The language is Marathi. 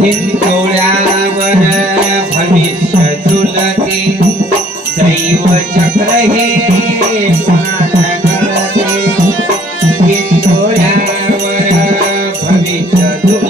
हिंदोळ्यावर भविष्य झुलते दैव चक्र हे मान गळते हिंदोळ्यावर भविष्य झुलते